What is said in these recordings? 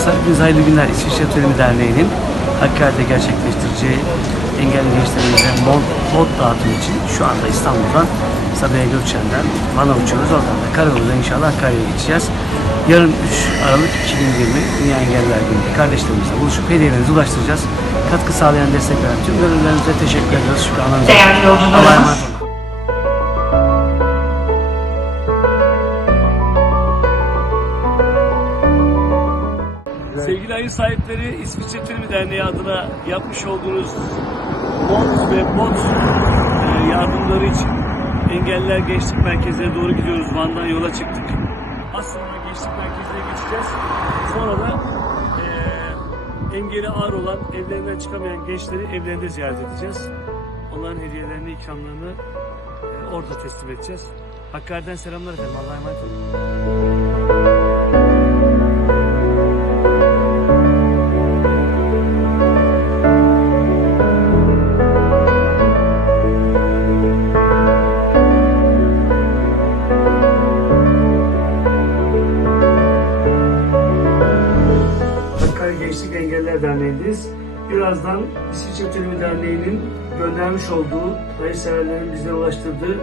dostlar, hepinize hayırlı günler. İsviçre Turizmi Derneği'nin Hakkari'de gerçekleştireceği engelli gençlerimize bot, bot dağıtım için şu anda İstanbul'dan Sabiha Gökçen'den Van'a uçuyoruz. Oradan da Karayolu'da inşallah Hakkari'ye gideceğiz. Yarın 3 Aralık 2020 Dünya Engelliler Günü'nde kardeşlerimizle buluşup hediyelerinizi ulaştıracağız. Katkı sağlayan, destek veren tüm gönüllerinize teşekkür ediyoruz. Şükranlarınızı Değerli yolcularımız. Hayır sahipleri İsviçre Turizmi Derneği adına yapmış olduğunuz mont ve bot e, yardımları için Engelliler Gençlik Merkezi'ne doğru gidiyoruz. Van'dan yola çıktık. Az sonra Gençlik Merkezi'ne geçeceğiz. Sonra da e, engeli ağır olan, evlerinden çıkamayan gençleri evlerinde ziyaret edeceğiz. Onların hediyelerini, ikramlarını e, orada teslim edeceğiz. Hakkari'den selamlar efendim. Allah'a emanet olun. Derneği'ndeyiz. Birazdan İsviçre Turizmi Derneği'nin göndermiş olduğu, hayırseverlerin bizlere ulaştırdığı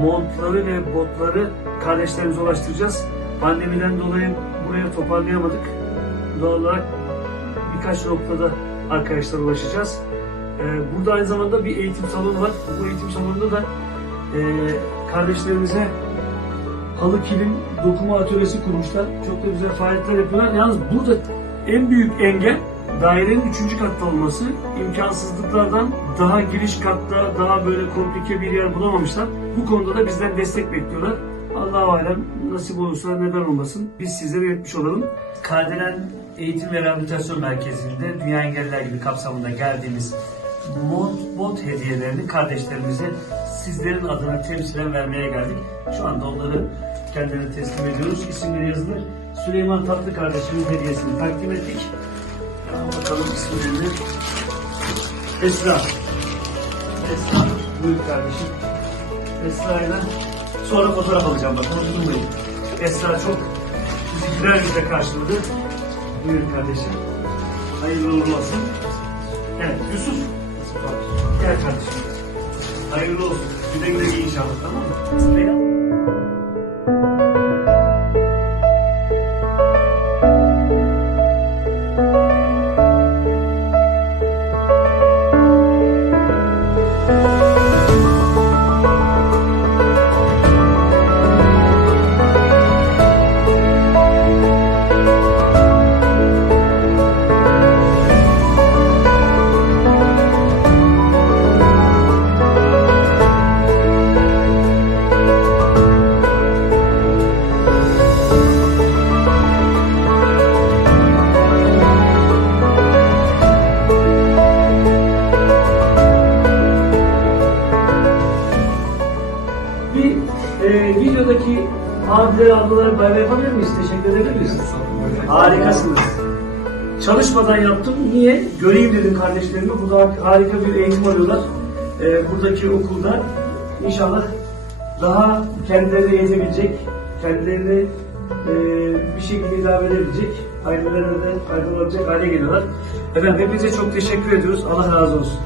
montları ve botları kardeşlerimize ulaştıracağız. Pandemiden dolayı buraya toparlayamadık. Doğal olarak birkaç noktada arkadaşlara ulaşacağız. Ee, burada aynı zamanda bir eğitim salonu var. Bu eğitim salonunda da e, kardeşlerimize halı kilim dokuma atölyesi kurmuşlar. Çok da güzel faaliyetler yapıyorlar. Yalnız burada en büyük engel dairenin üçüncü katta olması. İmkansızlıklardan daha giriş katta, daha böyle komplike bir yer bulamamışlar. Bu konuda da bizden destek bekliyorlar. Allah alem nasip olursa neden olmasın. Biz sizlere iletmiş olalım. Kardelen Eğitim ve Rehabilitasyon Merkezi'nde Dünya Engelliler Günü kapsamında geldiğimiz Mont Bot hediyelerini kardeşlerimize sizlerin adına temsilen vermeye geldik. Şu anda onları kendilerine teslim ediyoruz. İsimleri yazılır. Süleyman Tatlı kardeşimin hediyesini takdim ettik. Bakalım isimlerini. Esra. Esra. Buyur kardeşim. Esra'yla sonra fotoğraf alacağım bak onu durmayın. Esra çok bizi güler yüzle karşıladı. Buyur kardeşim. Hayırlı uğurlu olsun. Evet Yusuf. Gel kardeşim. Hayırlı olsun. Güle güle giy inşallah tamam mı? Veya- videodaki abileri ablaları bay bay yapabilir miyiz? Teşekkür edebilir miyiz? Harikasınız. Çalışmadan yaptım. Niye? Göreyim dedim kardeşlerimi. Burada harika bir eğitim alıyorlar. E, buradaki okulda inşallah daha kendilerine yetebilecek, kendilerini e, bir şekilde idame edebilecek, ailelerine de faydalı olacak hale geliyorlar. Efendim hepinize çok teşekkür ediyoruz. Allah razı olsun.